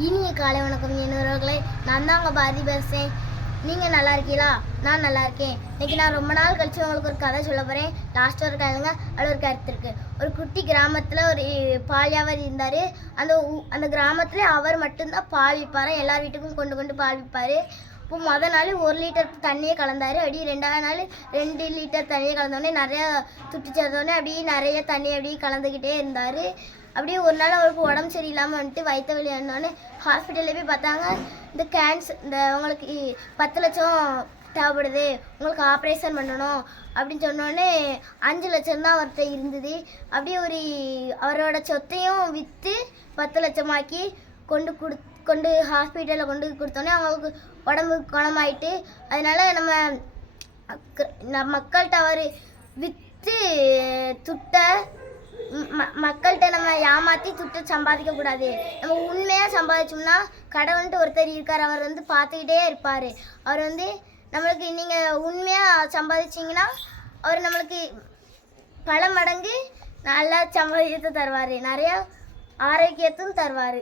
இனிய காலை வணக்கம் என்னவர்களே. நான் தான் உங்கள் பாரதி பேசுகிறேன். நீங்கள் நல்லா இருக்கீங்களா? நான் நல்லா இருக்கேன். இன்றைக்கி நான் ரொம்ப நாள் கழித்து உங்களுக்கு ஒரு கதை சொல்ல போகிறேன். லாஸ்ட்டாக ஒரு கதைங்க, அதில் ஒரு கருத்து இருக்குது. ஒரு குட்டி கிராமத்தில் ஒரு பால் வியாபாரி இருந்தார். அந்த கிராமத்தில் அவர் மட்டும்தான் பால் விற்பார். எல்லார் வீட்டுக்கும் கொண்டு கொண்டு பால் விற்பார். இப்போ மொதல் நாள் 1 லிட்டர் தண்ணியை கலந்தார். அப்படியே 2ஆவது நாள் 2 லிட்டர் தண்ணியை கலந்தோடனே நிறையா துட்டு சேர்ந்தோடனே அப்படியே நிறைய தண்ணி அப்படியே கலந்துக்கிட்டே இருந்தார். அப்படியே ஒரு நாள் அவருக்கு உடம்பு சரியில்லாமல் வந்துட்டு வயிற்று வலி ஆனோடனே ஹாஸ்பிட்டலில் போய் பார்த்தாங்க. இந்த உங்களுக்கு 10 லட்சம் தேவைப்படுது, உங்களுக்கு ஆப்ரேஷன் பண்ணணும் அப்படின்னு சொன்னோடனே 5 லட்சம் தான் அவர்கிட்ட இருந்தது. அப்படியே அவரோட சொத்தையும் விற்று 10 லட்சமாக்கி கொண்டு ஹாஸ்பிட்டலில் கொண்டு கொடுத்தோன்னே அவங்களுக்கு உடம்பு குணமாயிட்டு. அதனால நம்ம மக்கள்கிட்ட அவர் விற்று துட்டை மக்கள்கிட்ட நம்ம ஏமாற்றி துட்டு சம்பாதிக்கக்கூடாது. நம்ம உண்மையாக சம்பாதிச்சோம்னா கடவுள்ன்ட்டு ஒருத்தர் இருக்கார். அவர் பார்த்துக்கிட்டே இருப்பார். அவர் நம்மளுக்கு நீங்கள் உண்மையாக சம்பாதிச்சிங்கன்னா அவர் நம்மளுக்கு பல மடங்கு நல்லா சம்பாதித்து தருவார், நிறையா ஆரோக்கியத்தும் தருவார்.